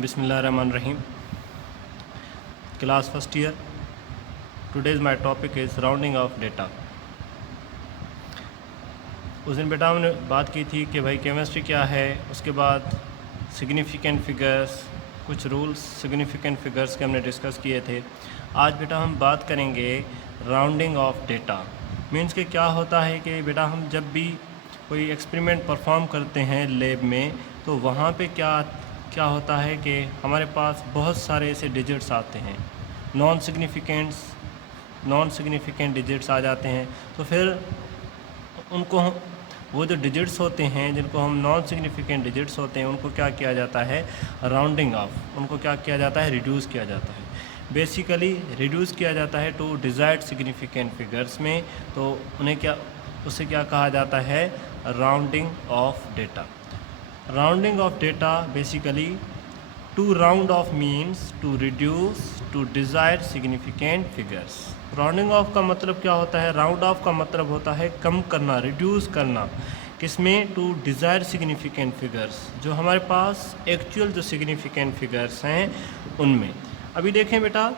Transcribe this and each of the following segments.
Bismillahirrahmanirrahim. Class first year. Today's my topic is rounding of data. उस दिन बेटा हमने बात की थी कि भाई केमिस्ट्री क्या है, उसके बाद सिग्निफिकेंट फिगर्स, कुछ रूल्स सिग्निफिकेंट फिगर्स के हमने डिस्कस किए थे। आज बेटा हम बात करेंगे राउंडिंग ऑफ डेटा। मीन्स कि क्या होता है कि बेटा हम जब भी कोई एक्सपेरिमेंट परफॉर्म करते हैं लैब में, तो वहाँ पे क्या होता है कि हमारे पास बहुत सारे ऐसे डिजिट्स आते हैं, नॉन सिग्निफिकेंट डिजिट्स आ जाते हैं। तो फिर उनको वो जो डिजिट्स होते हैं जिनको हम नॉन सिग्निफिकेंट डिजिट्स होते हैं, उनको क्या किया जाता है, राउंडिंग ऑफ, उनको क्या किया जाता है, रिड्यूस किया जाता है। बेसिकली रिड्यूस किया जाता है टू डिज़ायर्ड सिग्निफिकेंट फिगर्स में। तो उसे क्या कहा जाता है, rounding of data. Rounding of data basically to round off means to reduce to desired significant figures. Rounding off का मतलब क्या होता है, राउंड ऑफ का मतलब होता है कम करना, रिड्यूस करना, किसमें, टू डिज़ायर्ड सिग्निफिकेंट फिगर्स, जो हमारे पास एक्चुअल जो सिग्निफिकेंट फिगर्स हैं उनमें। अभी देखें बेटा,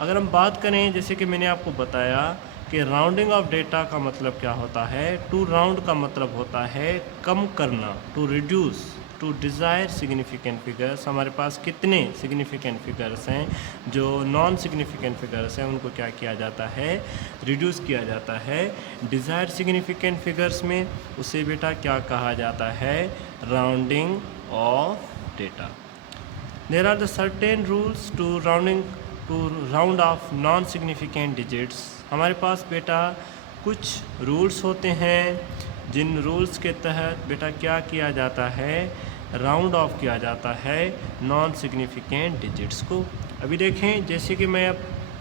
अगर हम बात करें, जैसे कि मैंने आपको बताया कि राउंडिंग ऑफ डेटा का मतलब क्या होता है, टू राउंड का मतलब होता है कम करना, to reduce to desire significant figures. हमारे पास कितने सिग्निफिकेंट फिगर्स हैं, जो नॉन सिग्निफिकेंट फिगर्स हैं, उनको क्या किया जाता है, रिड्यूस किया जाता है डिज़ायर सिग्निफिकेंट फिगर्स में। उसे बेटा क्या कहा जाता है, rounding of data. There are the certain rules to round off non significant digits. हमारे पास बेटा कुछ रूल्स होते हैं, जिन रूल्स के तहत बेटा क्या किया जाता है, राउंड ऑफ किया जाता है नॉन सिग्निफिकेंट डिजिट्स को। अभी देखें, जैसे कि मैं अब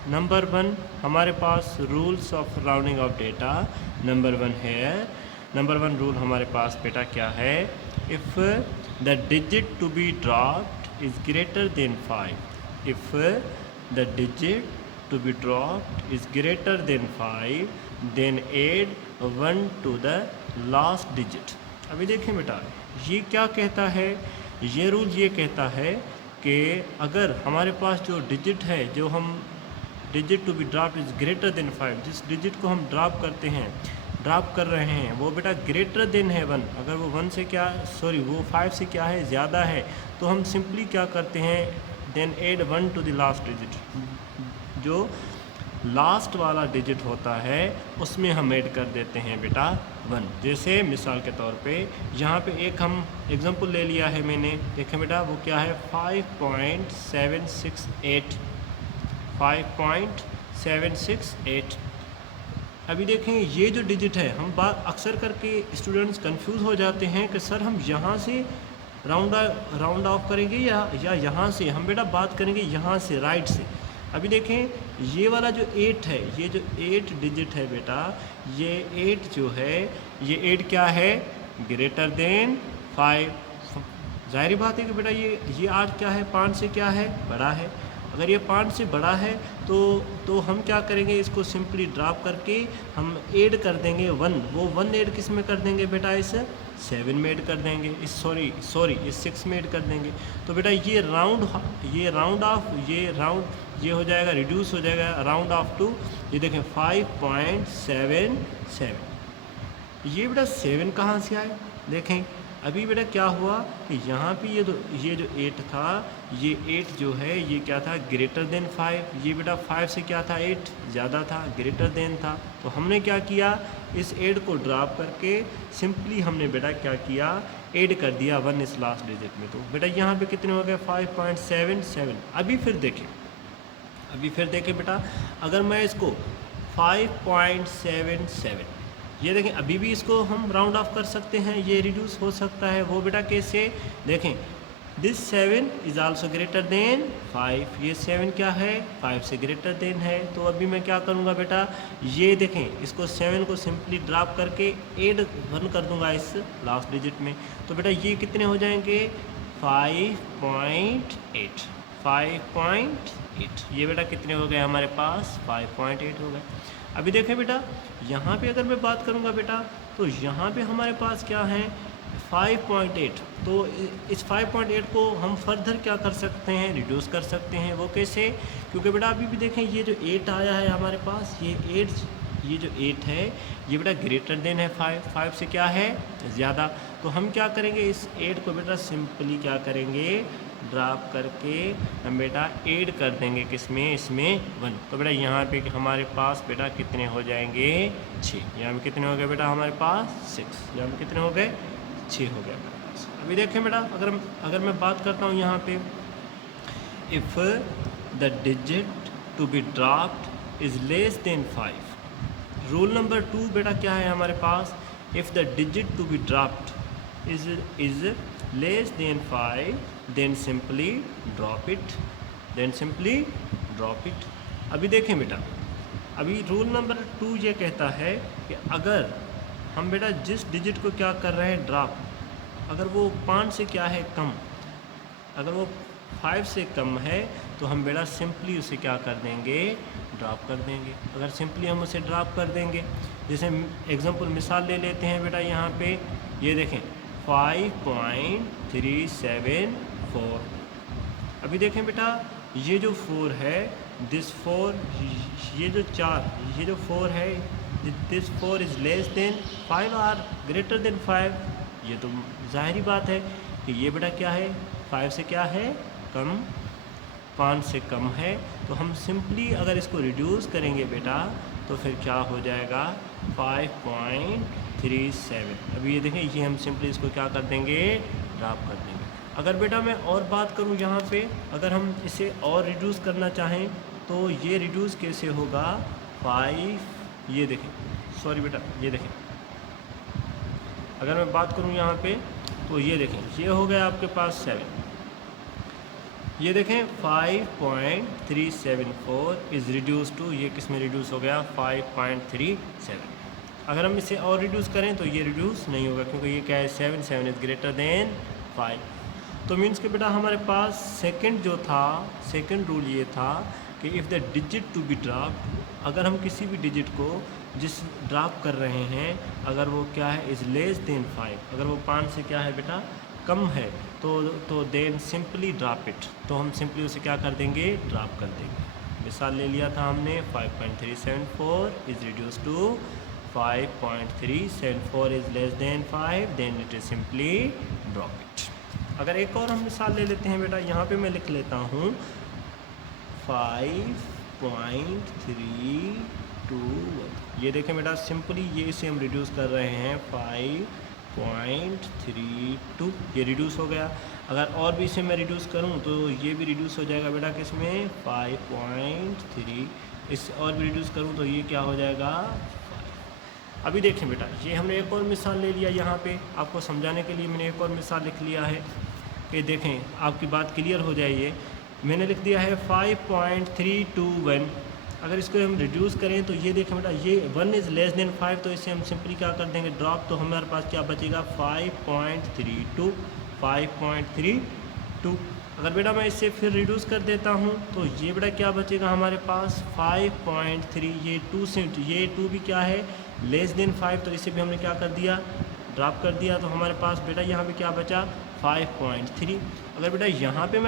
नंबर 1 हमारे पास rules of rounding of data number 1 है। नंबर 1 रूल हमारे पास बेटा क्या है, if the digit to be dropped is greater than 5, if the digit to be dropped is greater than 5, then add 1 to the last digit। अभी देखें बेटा, ये क्या कहता है, ये रूल ये कहता है कि अगर हमारे पास जो डिजिट है, जो हम digit to be dropped is greater than 5, जिस डिजिट को हम ड्रॉप कर रहे हैं वो बेटा ग्रेटर देन है 1, अगर वो 1 से वो 5 से क्या है, ज़्यादा है, तो हम सिंपली क्या करते हैं, then add 1 to the last digit, जो लास्ट वाला डिजिट होता है उसमें हम ऐड कर देते हैं बेटा 1। जैसे मिसाल के तौर पे यहाँ पे एक हम एग्जांपल ले लिया है मैंने, देखें बेटा वो क्या है, 5.768। अभी देखें ये जो डिजिट है, हम बात अक्सर करके स्टूडेंट्स कंफ्यूज हो जाते हैं कि सर हम यहाँ से राउंड ऑफ करेंगे या यहाँ से, हम बेटा बात करेंगे यहाँ से, राइट से। अभी देखें ये वाला जो 8 है, ये जो 8 डिजिट है बेटा, ये 8 जो है, ये 8 क्या है, ग्रेटर देन 5। जाहिर बात है कि बेटा ये 8 क्या है, 5 से क्या है, बड़ा है। अगर ये 5 से बड़ा है तो हम क्या करेंगे, इसको सिंपली ड्रॉप करके हम ऐड कर देंगे 1। वो 1 ऐड किस में कर देंगे बेटा, इस 7 में ऐड कर देंगे, इस 6 में ऐड कर देंगे। तो बेटा ये राउंड ये हो जाएगा, रिड्यूस हो जाएगा राउंड ऑफ टू, ये देखें 5.77। ये बेटा 7 कहाँ से आए, देखें अभी बेटा क्या हुआ कि यहाँ पे ये जो 8 था, ये 8 जो है ये क्या था, ग्रेटर देन 5। ये बेटा 5 से क्या था, 8 ज़्यादा था, ग्रेटर देन था। तो हमने क्या किया, इस 8 को ड्रॉप करके सिंपली हमने बेटा क्या किया, ऐड कर दिया 1 इस लास्ट डिजिट में। तो बेटा यहाँ पे कितने हो गए, 5.77। अभी फिर देखें बेटा, अगर मैं इसको 5.77, ये देखें अभी भी इसको हम राउंड ऑफ कर सकते हैं, ये रिड्यूस हो सकता है। वो बेटा कैसे, देखें this 7 is also greater than 5, ये 7 क्या है, 5 से ग्रेटर देन है। तो अभी मैं क्या करूँगा बेटा, ये देखें इसको 7 को सिंपली ड्रॉप करके ऐड 1 कर दूँगा इस लास्ट डिजिट में। तो बेटा ये कितने हो जाएंगे, 5.8। ये बेटा कितने हो गए हमारे पास, 5.8 हो गए। अभी देखें बेटा, यहाँ पे अगर मैं बात करूँगा बेटा, तो यहाँ पे हमारे पास क्या है, 5.8, तो इस 5.8 को हम फर्दर क्या कर सकते हैं, रिड्यूस कर सकते हैं। वो कैसे? क्योंकि बेटा अभी भी देखें ये जो 8 आया है हमारे पास, ये जो 8 है ये बेटा ग्रेटर देन है 5 से क्या है, ज़्यादा। तो हम क्या करेंगे, इस 8 को बेटा सिंपली क्या करेंगे, ड्रॉप करके हम बेटा ऐड कर देंगे किसमें, इसमें 1। तो बेटा यहाँ पे हमारे पास बेटा कितने हो जाएंगे, 6। यहाँ पे कितने हो गए बेटा हमारे पास 6, यहाँ पे कितने हो गए 6 हो गया मेरे पास। अभी देखें बेटा अगर मैं बात करता हूँ यहाँ पे, if the digit to be dropped is less than 5, rule number 2 बेटा क्या है हमारे पास, if the digit to be dropped is less than 5 then simply drop it. अभी देखें बेटा, अभी रूल नंबर 2 ये कहता है कि अगर हम बेटा जिस डिजिट को क्या कर रहे हैं ड्रॉप, अगर वो 5 से क्या है कम, अगर वो 5 से कम है तो हम बेटा सिंपली उसे क्या कर देंगे, ड्रॉप कर देंगे। अगर सिंपली हम उसे ड्रॉप कर देंगे, जैसे एग्जांपल मिसाल ले लेते हैं बेटा, यहाँ पे ये देखें 5.374। अभी देखें बेटा ये जो 4 है, दिस 4, ये जो 4 है, दिस 4 इज़ लेस देन 5 और ग्रेटर देन 5। ये तो जाहिर बात है कि ये बेटा क्या है, 5 से क्या है कम, 5 से कम है। तो हम सिंपली अगर इसको रिड्यूस करेंगे बेटा तो फिर क्या हो जाएगा 5.37। अभी ये देखें, ये हम सिंपली इसको क्या कर देंगे, ड्रॉप कर देंगे। अगर बेटा मैं और बात करूं यहाँ पे, अगर हम इसे और रिड्यूस करना चाहें तो ये रिड्यूस कैसे होगा, 5, ये देखें, सॉरी बेटा ये देखें, अगर मैं बात करूं यहाँ पे तो ये देखें, ये हो गया आपके पास 7, ये देखें 5.374 इज़ रिड्यूस टू, ये किस में रिड्यूस हो गया 5.37। अगर हम इसे और रिड्यूस करें तो ये रिड्यूस नहीं होगा, क्योंकि ये क्या है 7 इज़ ग्रेटर देन 5। तो मीन्स कि बेटा हमारे पास सेकंड रूल ये था कि if the digit to be dropped, अगर हम किसी भी डिजिट को जिस ड्रॉप कर रहे हैं अगर वो क्या है इज़ लेस देन 5, अगर वो 5 से क्या है बेटा कम है तो देन सिंपली ड्रॉप इट, तो हम सिंपली उसे क्या कर देंगे, ड्रॉप कर देंगे। मिसाल ले लिया था हमने 5.374 is reduce to 5.374 is less than 5, then it is simply drop it. अगर एक और हम मिसाल ले लेते हैं बेटा, यहाँ पे मैं लिख लेता हूँ 5.321। ये देखें बेटा सिंपली ये इसे हम रिड्यूस कर रहे हैं 5.32, ये रिड्यूस हो गया। अगर और भी इसे मैं रिड्यूस करूं तो ये भी रिड्यूस हो जाएगा बेटा किसमें 5.3, इससे और भी रिड्यूस करूं तो ये क्या हो जाएगा 5। अभी देखें बेटा ये हमने एक और मिसाल ले लिया, यहाँ पे आपको समझाने के लिए मैंने एक और मिसाल लिख लिया है कि देखें आपकी बात क्लियर हो जाए। ये मैंने लिख दिया है 5.321। अगर इसको हम रिड्यूस करें तो ये देखें बेटा ये 1 इज़ लेस देन 5, तो इसे हम सिंपली क्या कर देंगे ड्रॉप, तो हमारे पास क्या बचेगा 5.32। अगर बेटा मैं इससे फिर रिड्यूस कर देता हूँ तो ये बेटा क्या बचेगा हमारे पास 5.3, ये 2 से ये 2 भी क्या है लेस देन 5, तो इसे भी हमने क्या कर दिया ड्रॉप कर दिया। तो हमारे पास बेटा यहाँ पे क्या बचा 5.3। अगर बेटा यहाँ पे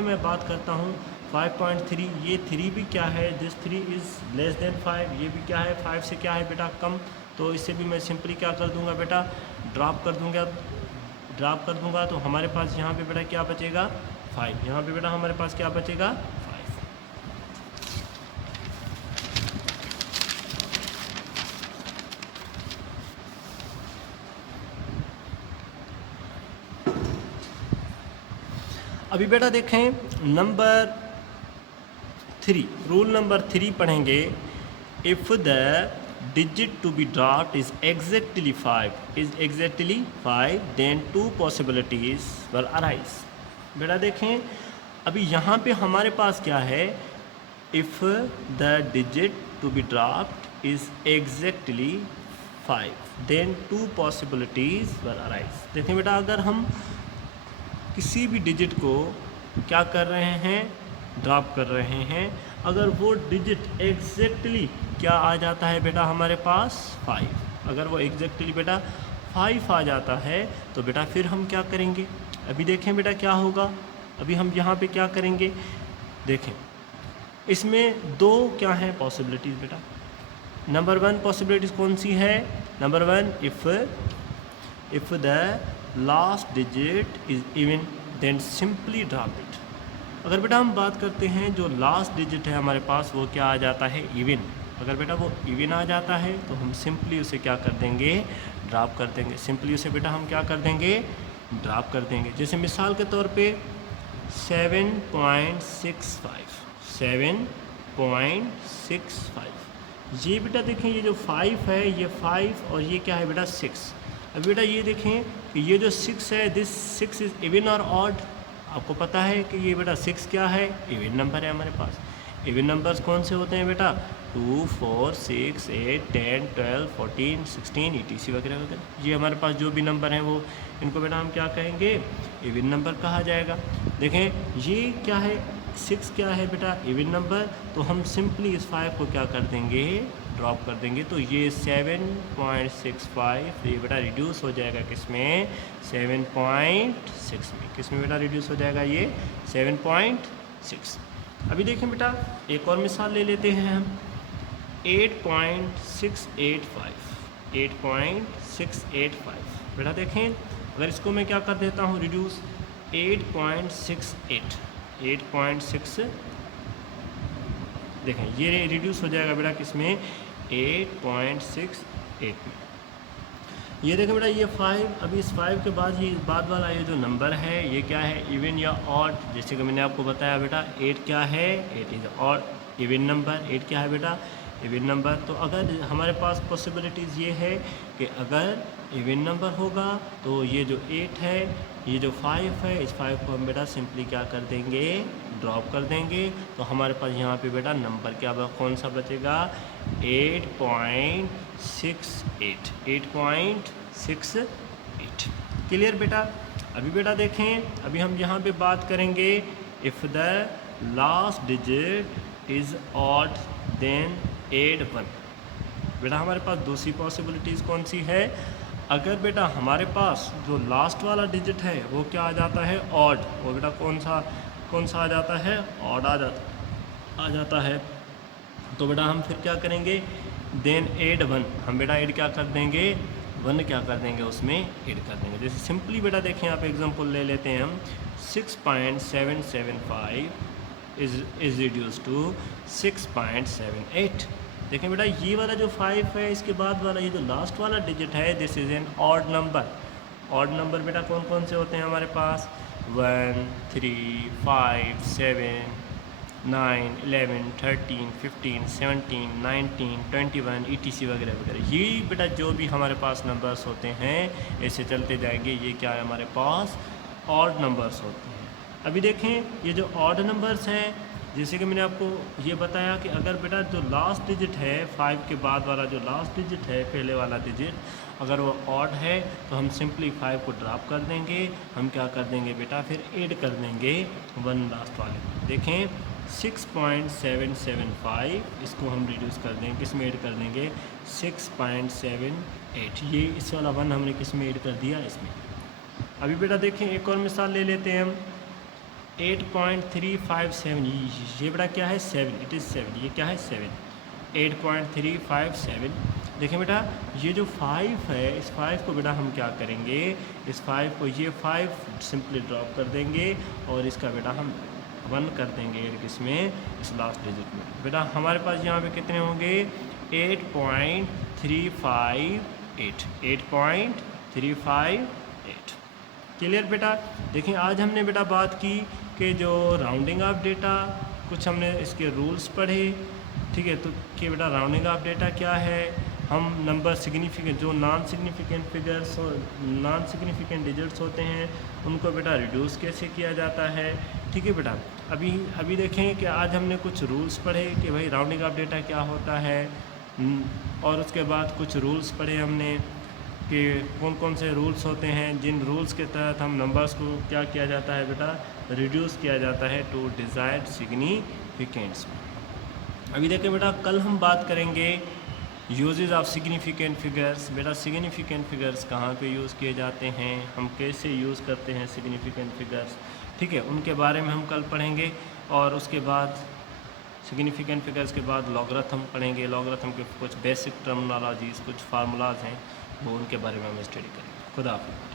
मैं बात करता हूँ 5.3, ये 3 भी क्या है, दिस 3 इज़ लेस देन 5, ये भी क्या है 5 से क्या है बेटा कम, तो इसे भी मैं सिंपली क्या कर दूंगा बेटा ड्रॉप कर दूंगा। तो हमारे पास यहाँ पे बेटा क्या बचेगा 5, यहाँ पे बेटा हमारे पास क्या बचेगा 5। अभी बेटा देखें नंबर 3, रूल नंबर 3 पढ़ेंगे। If the digit to be dropped is exactly 5 then 2 possibilities will arise. बेटा देखें अभी यहाँ पे हमारे पास क्या है, if the digit to be dropped is exactly 5 then 2 possibilities will arise. देखें बेटा अगर हम किसी भी डिजिट को क्या कर रहे हैं ड्रॉप कर रहे हैं, अगर वो डिजिट एग्जैक्टली क्या आ जाता है बेटा हमारे पास 5, अगर वो एग्जैक्टली बेटा 5 आ जाता है तो बेटा फिर हम क्या करेंगे, अभी देखें बेटा क्या होगा। अभी हम यहाँ पे क्या करेंगे, देखें इसमें दो क्या हैं पॉसिबिलिटीज़ बेटा। नंबर 1 पॉसिबिलिटीज़ कौन सी है, number 1 if the last digit is even then simply drop it. अगर बेटा हम बात करते हैं जो लास्ट डिजिट है हमारे पास वो क्या आ जाता है, इवन। अगर बेटा वो इवन आ जाता है तो हम सिंपली उसे क्या कर देंगे, ड्रॉप कर देंगे। सिंपली उसे बेटा हम क्या कर देंगे, ड्रॉप कर देंगे। जैसे मिसाल के तौर पे 7.65 ये बेटा देखें, ये जो 5 है ये 5 और ये क्या है बेटा 6। अब बेटा ये देखें कि ये जो 6 है, दिस 6 इज़ इवन और ऑड। आपको पता है कि ये बेटा 6 क्या है, इवन नंबर है हमारे पास। इवन नंबर्स कौन से होते हैं बेटा, 2, 4, 6, 8, 10, 12, 14, 16 ETC वगैरह वगैरह। ये हमारे पास जो भी नंबर हैं वो इनको बेटा हम क्या कहेंगे, इवन नंबर कहा जाएगा। देखें ये क्या है, 6 क्या है बेटा, इवन नंबर। तो हम सिंपली इस 5 को क्या कर देंगे, ड्रॉप कर देंगे। तो ये 7.65 ये बेटा रिड्यूस हो जाएगा किसमें, 7.6 में। किस में बेटा रिड्यूस हो जाएगा, ये 7.6। अभी देखें बेटा एक और मिसाल ले लेते हैं हम, 8.685 बेटा देखें, अगर इसको मैं क्या कर देता हूँ रिड्यूस, 8.6 देखें ये रिड्यूस हो जाएगा बेटा किसमें, 8.68 में। ये देखें बेटा ये 5, अभी इस 5 के बाद ये बाद वाला ये जो नंबर है ये क्या है, इवन या ऑड। जैसे कि मैंने आपको बताया बेटा 8 क्या है, 8 इज़ ऑड इवन नंबर। 8 क्या है बेटा, इवन नंबर। तो अगर हमारे पास पॉसिबिलिटीज़ ये है कि अगर इवन नंबर होगा तो ये जो 8 है, ये जो 5 है, इस 5 को हम बेटा सिंपली क्या कर देंगे, ड्रॉप कर देंगे। तो हमारे पास यहाँ पे बेटा नंबर क्या कौन सा बचेगा, 8.68। क्लियर बेटा। अभी बेटा देखें, अभी हम यहाँ पे बात करेंगे if the last digit is odd then add 1। बेटा हमारे पास दूसरी पॉसिबिलिटीज़ कौन सी है, अगर बेटा हमारे पास जो लास्ट वाला डिजिट है वो क्या आ जाता है, ऑड। वो बेटा कौन सा आ जाता है, ऑड आ जाता है। तो बेटा हम फिर क्या करेंगे, देन एड 1, हम बेटा ऐड क्या कर देंगे, 1 क्या कर देंगे उसमें ऐड कर देंगे। जैसे सिंपली बेटा देखें, आप एग्जांपल ले लेते हैं हम, 6.775 इज़ रिड्यूस टू 6.78। देखें बेटा ये वाला जो 5 है इसके बाद वाला ये जो लास्ट वाला डिजिट है, this is an odd number. Odd number बेटा कौन कौन से होते हैं हमारे पास, 1, 3, 5, 7, 9, 11, 13, 15, 17, 19, 21 ETC वगैरह वगैरह। ये बेटा जो भी हमारे पास नंबर्स होते हैं ऐसे चलते जाएंगे, ये क्या है हमारे पास, ऑड नंबर्स होते हैं। अभी देखें ये जो ऑड नंबर्स हैं, जैसे कि मैंने आपको ये बताया कि अगर बेटा जो लास्ट डिजिट है 5 के बाद वाला जो लास्ट डिजिट है, पहले वाला डिजिट अगर वो ऑड है तो हम सिंपली 5 को ड्रॉप कर देंगे। हम क्या कर देंगे बेटा, फिर ऐड कर देंगे 1 लास्ट वाले। देखें 6.775 इसको हम रिड्यूस कर देंगे, किस में ऐड कर देंगे, 6.78। ये इस वाला 1 हमने किस में ऐड कर दिया, इसमें। अभी बेटा देखें एक और मिसाल ले लेते हैं हम, 8.357 ये बेटा क्या है, 7, इट इज़ 7, ये क्या है 7, 8.357। देखें बेटा ये जो 5 है, इस 5 को बेटा हम क्या करेंगे, इस 5 को ये 5 सिंपली ड्रॉप कर देंगे और इसका बेटा हम 1 कर देंगे किसमें, इस लास्ट डिजिट में। बेटा हमारे पास यहाँ पे कितने होंगे, 8.358। क्लियर बेटा। देखिए आज हमने बेटा बात की कि जो राउंडिंग ऑफ डेटा, कुछ हमने इसके रूल्स पढ़े, ठीक है। तो कि बेटा राउंडिंग ऑफ डेटा क्या है, हम नंबर सिग्निफिकेंट जो नॉन सिग्निफिकेंट फिगर्स और नॉन सिग्निफिकेंट डिजिट्स होते हैं उनको बेटा रिड्यूस कैसे किया जाता है, ठीक है बेटा। अभी देखें कि आज हमने कुछ रूल्स पढ़े कि भाई राउंडिंग ऑफ डेटा क्या होता है, और उसके बाद कुछ रूल्स पढ़े हमने कि कौन कौन से रूल्स होते हैं जिन रूल्स के तहत हम नंबर्स को क्या किया जाता है बेटा, रिड्यूस किया जाता है टू डिज़ायर्ड सिग्निफिकेंस। अभी देखें बेटा कल हम बात करेंगे यूजेस ऑफ सिग्निफिकेंट फिगर्स। बेटा सिग्निफिकेंट फिगर्स कहाँ पे यूज़ किए जाते हैं, हम कैसे यूज़ करते हैं सिग्निफिकेंट फिगर्स, ठीक है, उनके बारे में हम कल पढ़ेंगे। और उसके बाद सिग्निफिकेंट फिगर्स के बाद लॉगरिथम पढ़ेंगे। लॉगरिथम के कुछ बेसिक टर्मिनोलॉजीज़, कुछ फार्मूलाज हैं, वो उनके बारे में हम स्टडी करेंगे। खुदा हाफिज़।